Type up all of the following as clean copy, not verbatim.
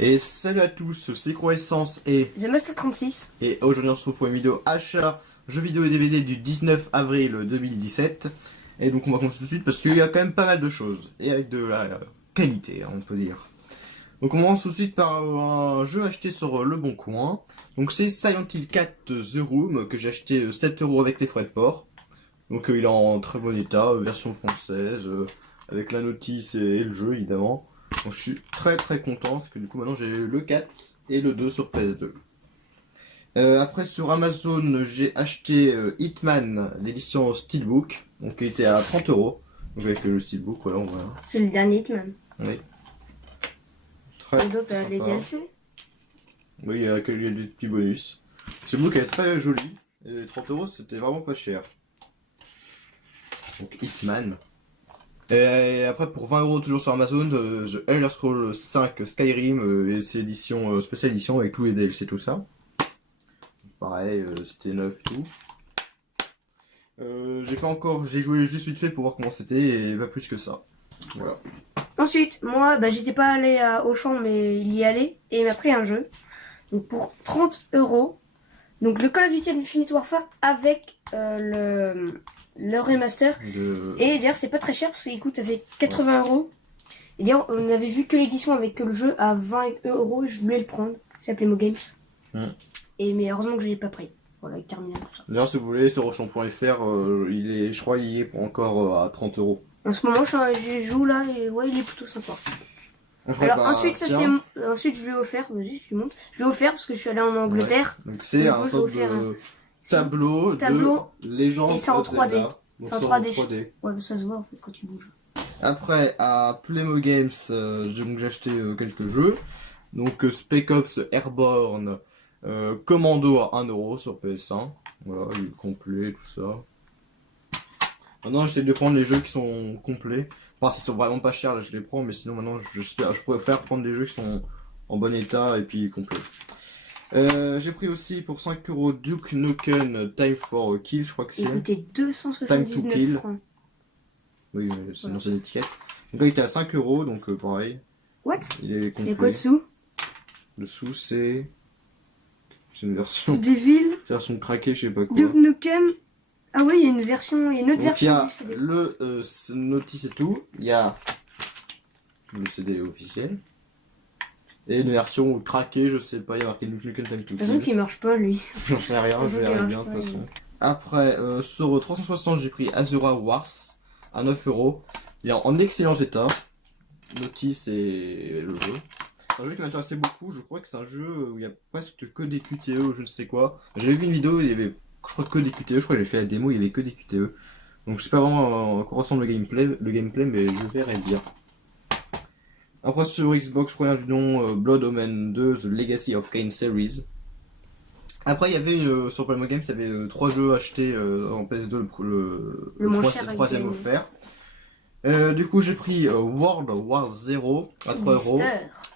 Et salut à tous, c'est Croissance et The Master 36. aujourd'hui on se retrouve pour une vidéo achat jeux vidéo et DVD du 19 avril 2017. Et donc on va commencer tout de suite parce qu'il y a quand même pas mal de choses et avec de la qualité, on peut dire. Donc on commence tout de suite par un jeu acheté sur Le Bon Coin. Donc c'est Silent Hill 4 The Room que j'ai acheté 7 € avec les frais de port. Donc il est en très bon état, version française, avec la notice et le jeu évidemment. Donc je suis très content parce que du coup maintenant j'ai le 4 et le 2 sur PS2. Après sur Amazon j'ai acheté Hitman, l'édition Steelbook, donc il était à 30 €. Donc avec le Steelbook, voilà on voit. C'est le dernier Hitman. Oui. Très Et d'autres, sympa. les DLC. Oui, il y a des petits bonus. Ce book est très joli et 30 € c'était vraiment pas cher. Donc Hitman. Et après pour 20 € toujours sur Amazon, The Elder Scrolls 5 Skyrim, et c'est édition spéciale édition avec tous les DLC tout ça. Pareil, c'était neuf et tout. J'ai pas encore, j'ai joué juste vite fait pour voir comment c'était et pas plus que ça. Voilà. Ensuite, moi, j'étais pas allé à Auchan, mais il y allait et il m'a pris un jeu. Donc pour 30 €. Donc le Call of Duty Infinite Warfare avec le remaster. Et d'ailleurs, c'est pas très cher parce qu'il coûte assez 80 €. Et d'ailleurs, on avait vu que l'édition avec le jeu à 20 € et je voulais le prendre. Ça s'appelait Mo Games. Mais heureusement que je l'ai pas pris. Voilà, il termine tout ça. D'ailleurs, si vous voulez, sur Auchan.fr, je crois, il est encore à 30 €. En ce moment, je joue là et ouais, il est plutôt sympa. Après, Alors ensuite, ensuite, je lui ai offert, vas-y, je lui montre. Je lui ai offert parce que je suis allé en Angleterre. Ouais. Donc c'est un sorte de tableau de légende. Et c'est en 3D. C'est en 3D. Ouais, mais ça se voit en fait quand tu bouges. Après, à Playmo Games, j'ai acheté quelques jeux. Donc Spec Ops Airborne, Commando à 1 € sur PS1. Voilà, il est complet, tout ça. Maintenant, j'essaie de prendre les jeux qui sont complets. Enfin, s'ils sont vraiment pas chers, là je les prends, mais sinon maintenant, je préfère prendre des jeux qui sont en bon état et puis complets. J'ai pris aussi pour 5 € Duke Nukem Time for Kill, je crois que c'est. Il coûtait Time to Kill. 279 francs. Oui, c'est une ancienne étiquette. Donc là, il était à 5 €, donc pareil. What? Il est complet. Il y a quoi dessous? Dessous, c'est une version. Des villes. C'est une version craquée, je sais pas quoi. Duke Nukem. Ah oui, il y a une version, il y a une autre Donc version il y a du CD. le notice et tout. Il y a le CD officiel. Et une version craquée, je sais pas, il y a marqué Duke Nukem Time to Kill. Par exemple, il marche pas lui. J'en sais rien, je verrai bien de toute façon. Après, sur 360, j'ai pris Azura Wars à 9 €. Il est en excellent état. Notice et le jeu. Un jeu qui m'intéressait beaucoup, je crois que c'est un jeu où il y a presque que des QTE ou je ne sais quoi. J'avais vu une vidéo, il y avait, je crois, que des QTE, je crois que j'ai fait la démo, il y avait que des QTE. Donc je sais pas vraiment à quoi ressemble le gameplay, mais je verrai bien. Après sur Xbox, je crois du nom Blood Omen 2, The Legacy of Kain Series. Après, il y avait sur Playmo Games, il y avait 3 jeux achetés en PS2, le troisième offert. Du coup, j'ai pris World War 0 à 3 €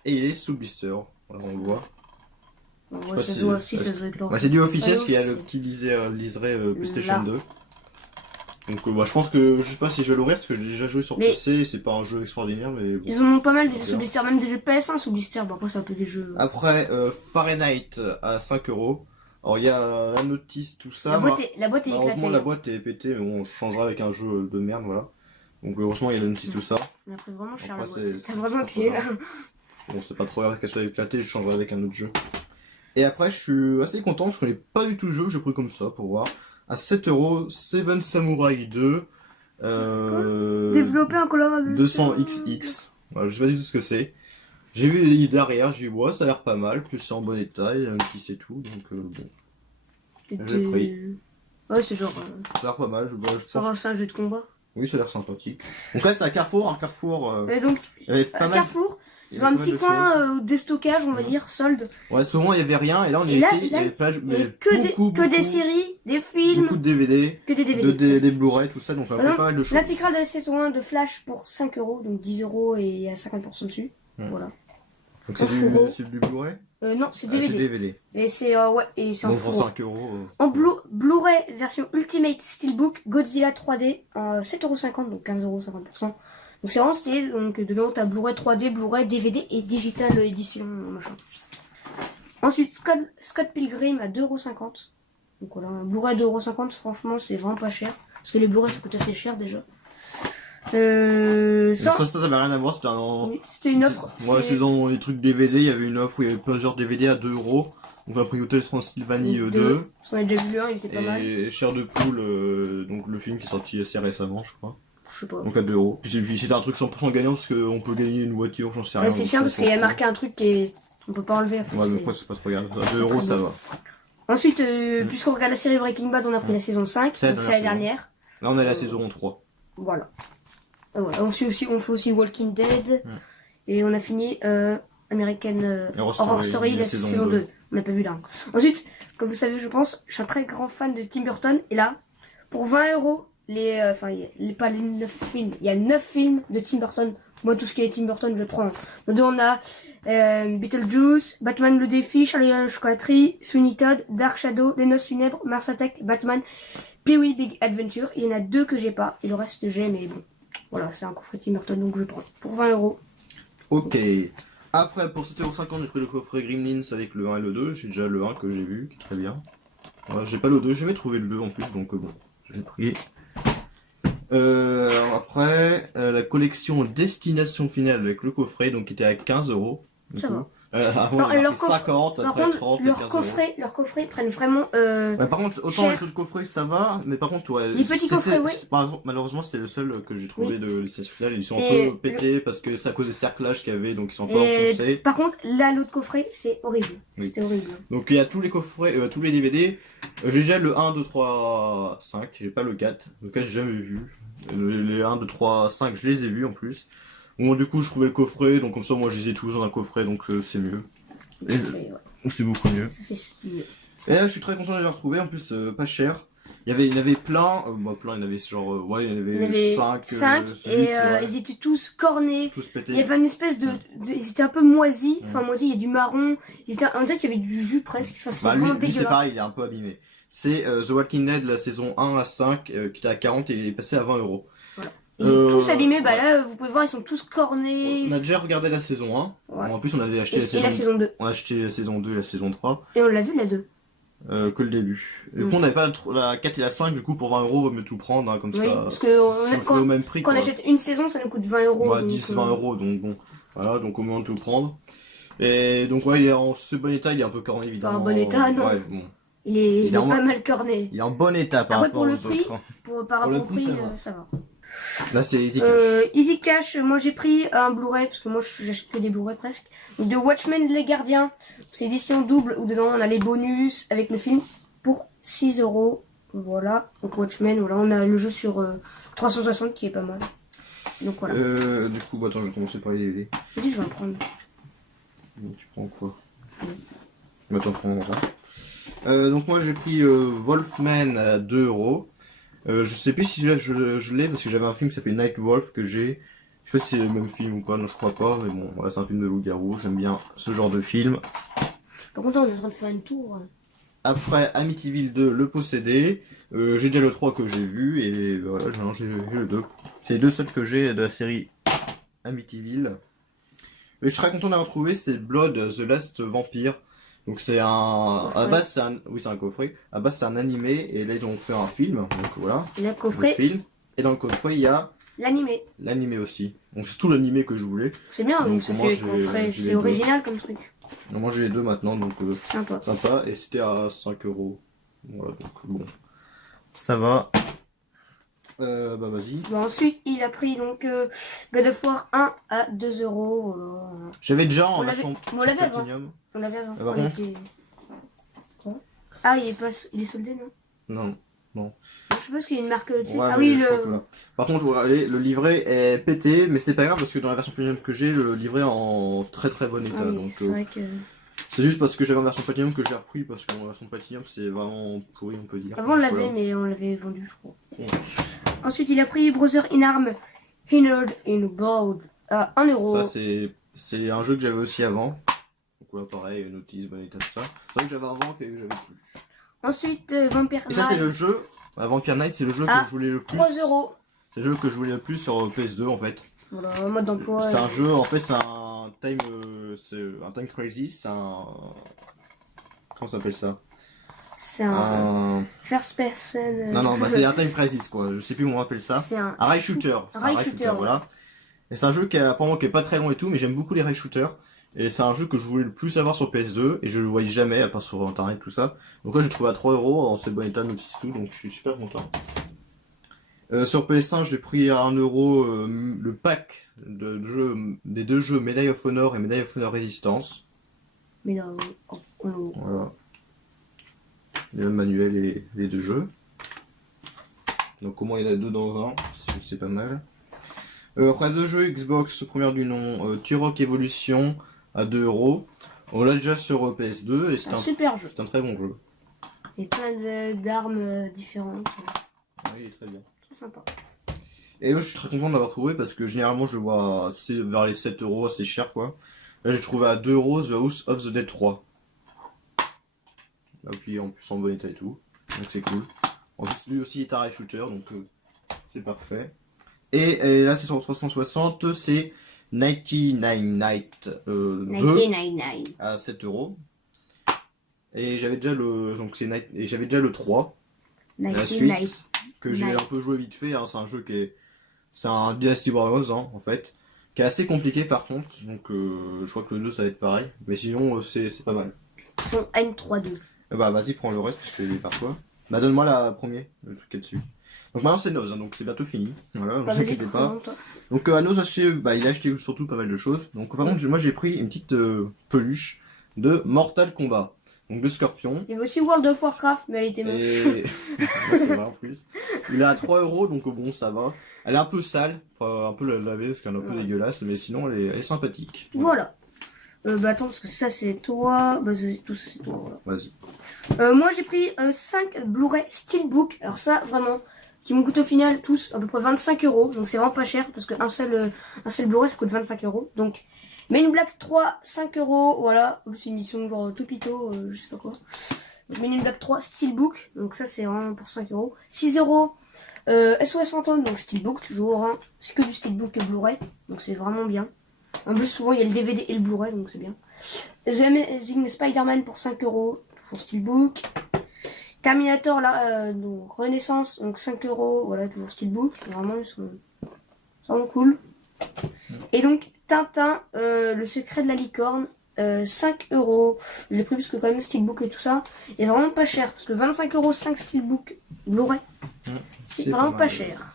et il est sous blister. Voilà, on le voit. Ouais, ça se voit aussi, ça se voit. Bah, c'est du officiel parce qu'il y a le petit liseré PlayStation 2. Donc, je pense que je sais pas si je vais l'ouvrir parce que j'ai déjà joué sur PC. C'est pas un jeu extraordinaire, mais bon. Ils en ont pas mal de jeux sous blister, même des jeux PS1 sous blister. Bon, après, c'est un peu des jeux. Après, Fahrenheit à 5 €. Alors, il y a la notice, tout ça. La boîte est heureusement, éclatée. la boîte est pétée, mais bon, on changera avec un jeu de merde, voilà. Donc heureusement il y a le notice tout ça. On a pris vraiment cher la Après, boîte. Ça a vraiment appuyé là. Bon, c'est pas trop grave qu'elle soit éclatée, je changerai avec un autre jeu. Et après, je suis assez content, je connais pas du tout le jeu, j'ai pris comme ça pour voir. À 7 €, Seven Samurai 2. Développé en collaboration 200XX. Voilà, je sais pas du tout ce que c'est. J'ai vu les livres derrière, j'ai dit, ouais, ça a l'air pas mal, plus c'est en bon état, il y a un notice et tout, donc bon. J'ai pris. Ouais, c'est genre. Ça a l'air pas mal, je pense. C'est un jeu de combat. Oui, ça a l'air sympathique. Donc là, c'est un Carrefour. Et donc, Carrefour, ils ont un petit coin de déstockage, on va dire, solde. Ouais, souvent il y avait rien, et là on y était, il y avait que des séries, des films, beaucoup de DVD, que des DVD, des Blu-ray, tout ça, donc pas mal de choses. L'intégrale de la saison 1 de Flash pour 5 €, donc 10 € et il y a 50% dessus. Voilà. Donc c'est du Blu-ray? Non, c'est DVD. C'est DVD. Et c'est et c'est en pour 5 €. En Blu-ray version Ultimate Steelbook Godzilla 3D en 7,50 €, donc 15 € 50%. Donc c'est vraiment stylé. Donc dedans t'as Blu-ray 3D, Blu-ray, DVD et Digital Edition machin. Ensuite Scott Pilgrim à 2,50 €. Donc voilà, un Blu-ray 2,50 €, franchement c'est vraiment pas cher. Parce que les Blu-ray ça coûte assez cher déjà. Ça avait rien à voir, c'était Oui, c'était une offre. Ouais, c'est dans les trucs DVD, il y avait une offre où il y avait plusieurs DVD à 2 €. Donc on a pris Hotel Transylvanie 2. Parce qu'on a déjà vu le 1, il était pas mal. Et Chair de poule, donc le film qui est sorti assez récemment, je crois. Je sais pas. Donc à 2 €. Puis c'était un truc 100% gagnant parce qu'on peut gagner une voiture, j'en sais rien. Ouais, c'est chiant parce qu'il y a marqué un truc qui on peut pas enlever. En fait, ouais, mais après c'est pas trop grave. À 2 € ça va. Ensuite, puisqu'on regarde la série Breaking Bad, on a pris la saison 5, c'est la dernière. Là on est à la saison 3. Voilà. Voilà. On fait aussi Walking Dead. Et on a fini American Horror Story, la saison 2. On n'a pas vu là. Ensuite, comme vous savez, je pense, je suis un très grand fan de Tim Burton. Et là, pour 20 €, pas les 9 films, il y a 9 films de Tim Burton. Moi, tout ce qui est Tim Burton, je prends. Donc, on a Beetlejuice, Batman le défi, Charlie la chocolaterie, Sweeney Todd, Dark Shadow, Les Noces funèbres, Mars Attack, Batman, Pee-wee Big Adventure. Il y en a 2 que j'ai pas, et le reste j'ai, mais bon. Voilà, c'est un coffret Tim Burton, donc je prends pour 20 €. Ok. Après, pour 7,50 €, j'ai pris le coffret Gremlins avec le 1 et le 2. J'ai déjà le 1 que j'ai vu, qui est très bien. Ouais, j'ai pas le 2, j'ai jamais trouvé le 2 en plus, donc bon, j'ai pris. Après, la collection Destination Finale avec le coffret, donc qui était à 15 €. Ça va. Avant, non, leur 50, après 30, leurs coffrets prennent vraiment. Par contre, autant les autres coffrets ça va, mais par contre, ouais. Les petits coffrets, oui. Par exemple, malheureusement, c'était le seul que j'ai trouvé de Destination Finale. Ils sont un peu pétés parce que c'est à cause des cerclages qu'il y avait, donc ils sont un peu enfoncés. Par contre, là, l'autre coffret, c'est horrible. Oui. C'était horrible. Donc il y a tous les coffrets, tous les DVD. J'ai déjà le 1, 2, 3, 5. J'ai pas le 4. Le 4, j'ai jamais vu. Les 1, 2, 3, 5, je les ai vus en plus. Bon, du coup, je trouvais le coffret, donc comme ça, moi, je les ai tous dans un coffret, donc c'est mieux. C'est beaucoup mieux. Ça fait stylé. Et là, je suis très content de les retrouver, en plus, pas cher. Il y en avait plein, il y en avait genre, ouais, il y en avait 5 et ils étaient tous cornés. Tous pétés. Il y avait une espèce ils étaient un peu moisis, enfin moisis, il y a du marron, on dirait qu'il y avait du jus presque, enfin, c'était vraiment dégueulasse. Lui, c'est pareil, il est un peu abîmé. C'est The Walking Dead, la saison 1 à 5, qui était à 40 et il est passé à 20 €. Voilà. Ils sont tous abîmés, bah là vous pouvez voir ils sont tous cornés. On a déjà regardé la saison 1, ouais. En plus on avait acheté la saison 2. On a acheté la saison 2 et la saison 3. Et on l'a vu la 2. Que le début. Du coup on n'avait pas la 4 et la 5, du coup pour 20 € on va mieux tout prendre, hein, comme ça. Parce que au même prix. Quand on achète une saison ça nous coûte 20 €. Ouais, 10-20 €, donc bon. Voilà, donc au moins tout prendre. Et donc ouais, il est en ce bon état, il est un peu corné évidemment. Enfin, en bon état, non. Ouais, bon. Il est pas mal corné. Il est en bon état par rapport aux autres. Par rapport au prix, ça va. Là c'est Easy Cash. Easy Cash, moi j'ai pris un Blu-ray, parce que moi j'achète que des Blu-ray presque. De Watchmen les Gardiens, c'est édition double, où dedans on a les bonus avec le film, pour 6 €. Voilà, donc Watchmen, voilà, on a le jeu sur 360 qui est pas mal. Donc voilà. Du coup, attends, je vais commencer par les DVD. Vas-y, je vais en prendre. Tu prends quoi? Attends, prends ça. Donc moi j'ai pris Wolfman à 2 €. Je sais plus si je l'ai parce que j'avais un film qui s'appelle Night Wolf que j'ai. Je sais pas si c'est le même film ou pas, non je crois pas, mais bon, voilà, c'est un film de loup-garou, j'aime bien ce genre de film. Par contre, on est en train de faire une tour. Après Amityville 2, Le Possédé, j'ai déjà le 3 que j'ai vu et voilà, j'ai le 2. C'est les deux seuls que j'ai de la série Amityville. Mais je serais content d'avoir trouvé, c'est Blood The Last Vampire. Donc c'est à base c'est un coffret. À base c'est un animé et là ils ont fait un film. Donc voilà. Le coffret. Le film. Et dans le coffret il y a l'animé. L'animé aussi. Donc c'est tout l'animé que je voulais. C'est bien, donc ça fait coffret, c'est original comme truc. Donc moi j'ai les deux maintenant donc sympa. Sympa et c'était à 5 €. Voilà donc bon. Ça va. Bah vas-y. Bon, ensuite il a pris donc God of War 1 à 2 €. Voilà. J'avais déjà en version Platinum. On l'avait avant. Ah il est soldé non? Non. Je sais pas qu'il y a une marque dessus. Ouais, ah oui Par contre le livret est pété mais c'est pas grave parce que dans la version Platinum que j'ai le livret est en très très bon état. Oui, donc c'est vrai que... c'est juste parce que j'avais en version Platinum que je l'ai repris parce qu'en version Platinum c'est vraiment pourri on peut dire. Avant on l'avait mais on l'avait vendu je crois. Ensuite il a pris Brother in Arms Hindered in Blood à 1 €. Ça c'est un jeu que j'avais aussi avant. Donc voilà pareil, notice, bon état, tout ça. C'est vrai que j'avais avant que j'avais plus. Ensuite Vampire Night. Et ça c'est le jeu, Vampire Night c'est le jeu que je voulais le plus. 3 €. C'est le jeu que je voulais le plus sur PS2 en fait. Voilà, mode d'emploi. C'est un jeu, en fait, c'est un time crisis, c'est un... Comment ça s'appelle ça? C'est un first person. Non, bah c'est un time crisis, quoi. Je sais plus comment on appelle ça. C'est un rail shooter. C'est un rail shooter, voilà. Et c'est un jeu qui est pas très long et tout, mais j'aime beaucoup les rail shooters. Et c'est un jeu que je voulais le plus avoir sur PS2, et je le voyais jamais, à part sur internet, tout ça. Donc là, j'ai trouvé à 3 euros, en c'est bon état, notice tout, donc je suis super content. Sur PS1, j'ai pris à 1 euro le pack de jeux, des 2 jeux Medal of Honor et Medal of Honor Resistance. Medal of Honor. Voilà. Le manuel et les 2 jeux. Donc au moins il y en a 2 dans un, c'est pas mal. Après 2 jeux Xbox, première du nom, Turok Evolution à 2 euros. On l'a déjà sur PS2 et c'est un super jeu. C'est un très bon jeu. Il y a plein d'armes différentes. Oui, il est très bien. Très sympa. Et là je suis très content de l'avoir trouvé parce que généralement je vois vers les 7 euros, assez cher quoi. Là j'ai trouvé à 2 euros The House of the Dead 3. Là puis en plus en bon état et tout. Donc c'est cool. En plus lui aussi est un rail shooter donc c'est parfait. Et là c'est sur 360, c'est 99 Night 2 à 7 euros. Et j'avais déjà le 3. La suite que j'ai un peu joué vite fait, hein, c'est un jeu c'est un Dynasty Warriors hein, en fait, qui est assez compliqué par contre, donc je crois que le 2 ça va être pareil, mais sinon c'est pas mal. Son N3-2. Bah vas-y prends le reste parce que c'est par toi. Bah donne-moi la première, le truc qui est dessus. Donc maintenant c'est Noz, hein, donc c'est bientôt fini, voilà, ne vous inquiétez pas. Donc Noz il a acheté surtout pas mal de choses, donc par contre moi j'ai pris une petite peluche de Mortal Kombat. Donc de Scorpion. Il y avait aussi World of Warcraft, mais elle était moche. Et... c'est vrai en plus. Il est à 3 euros, donc bon, ça va. Elle est un peu sale, enfin un peu la laver parce qu'elle est un peu dégueulasse, mais sinon elle est sympathique. Voilà. Bah attends, parce que ça c'est toi. Bah tout ça c'est toi, voilà. Vas-y. Moi j'ai pris 5 Blu-ray Steelbook. Alors ça, vraiment, qui m'ont coûté au final tous à peu près 25 euros. Donc c'est vraiment pas cher, parce qu'un seul Blu-ray ça coûte 25 euros. Donc... Men in Black 3, 5 euros, voilà. C'est une édition genre Topito, je sais pas quoi. Men in Black 3, Steelbook, donc ça c'est vraiment pour 5 euros. 6 euros, SOS Phantom, donc Steelbook toujours, hein. C'est que du Steelbook et Blu-ray, donc c'est vraiment bien. En plus souvent il y a le DVD et le Blu-ray, donc c'est bien. The Amazing Spider-Man pour 5 euros, toujours Steelbook. Terminator là, donc Renaissance, donc 5 euros, voilà, toujours Steelbook. Vraiment ils sont vraiment cool. Et donc Tintin, le secret de la licorne, 5 euros. Je l'ai pris parce que quand même Steelbook et tout ça est vraiment pas cher. Parce que 25 euros 5 Steelbook Blu-ray, c'est vraiment pas cher.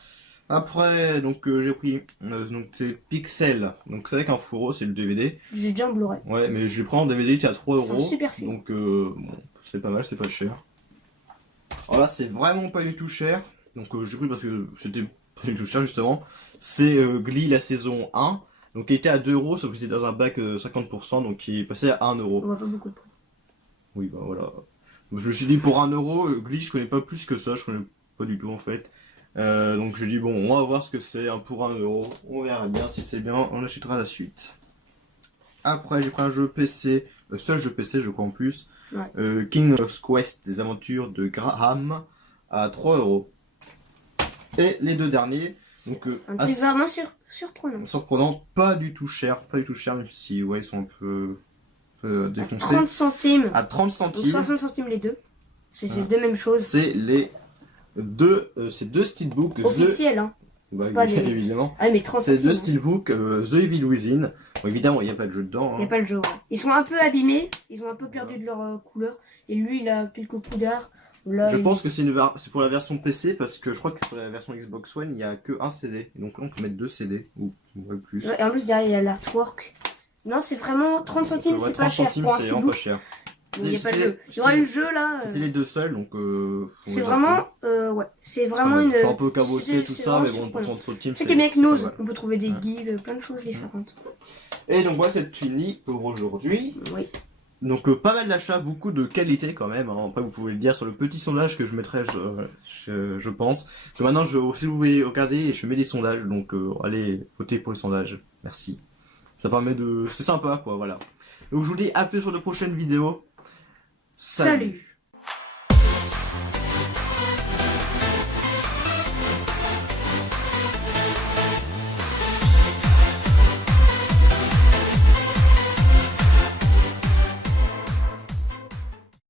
Après, donc j'ai pris, donc c'est Pixel. Donc c'est avec un fourreau, c'est le DVD. J'ai déjà un Blu-ray. Ouais, mais je l'ai pris en DVD, il est à 3 euros. C'est un super film. Donc bon, c'est pas mal, c'est pas cher. Alors là, c'est vraiment pas du tout cher. Donc j'ai pris parce que c'était pas du tout cher justement. C'est Glee la saison 1. Donc il était à 2 euros, sauf que c'était dans un bac 50%, donc il est passé à 1 euro. On voit pas beaucoup de prix. Oui, bah voilà. Donc, je me suis dit pour 1 euro, Glee, je connais pas plus que ça, je connais pas du tout en fait. Donc je dis bon, on va voir ce que c'est, hein, pour 1 euro. On verra bien, si c'est bien, on achètera la suite. Après, j'ai pris un jeu PC, le seul jeu PC, je crois en plus. Ouais. King of Quest, des aventures de Graham, à 3 euros. Et les 2 derniers. Donc, un truc vraiment surprenant. Surprenant, pas du tout cher, même si ouais, ils sont un peu défoncés. À 30 centimes. À 30 centimes. Donc 60 centimes les deux. C'est les deux mêmes choses. C'est les deux steelbooks. Officiels, hein. Bah, pas des... évidemment. Ah, mais 30 centimes. C'est deux steelbooks The Evil Within. Bon, évidemment, il n'y a pas de jeu dedans. Il n'y a pas le jeu. Ouais. Ils sont un peu abîmés, ils ont un peu perdu de leur couleur. Et lui, il a quelques coups d'art. Là, je pense que c'est pour la version PC parce que je crois que sur la version Xbox One il n'y a que un CD. Donc là on peut mettre 2 CD ou plus. Ouais, et en plus derrière il y a l'artwork. Non, c'est vraiment 30 centimes, c'est pas cher pour un c'est vraiment pas cher. Il y a pas de jeu. Il y aura le jeu là. C'était les 2 seuls donc. C'est vraiment. Ouais, c'est vraiment une. C'est un peu cabossé tout ça, mais bon, pour 30 centimes. C'est qui est bien avec Nose, on peut trouver des guides, plein de choses différentes. Et donc voilà, c'est fini pour aujourd'hui. Oui. Donc pas mal d'achats, beaucoup de qualité quand même. Hein. Après vous pouvez le dire sur le petit sondage que je mettrai, je pense. Que maintenant, si vous voulez regarder, je mets des sondages. Donc allez voter pour les sondages. Merci. Ça permet de... C'est sympa quoi, voilà. Donc je vous dis à plus pour de prochaines vidéos. Salut.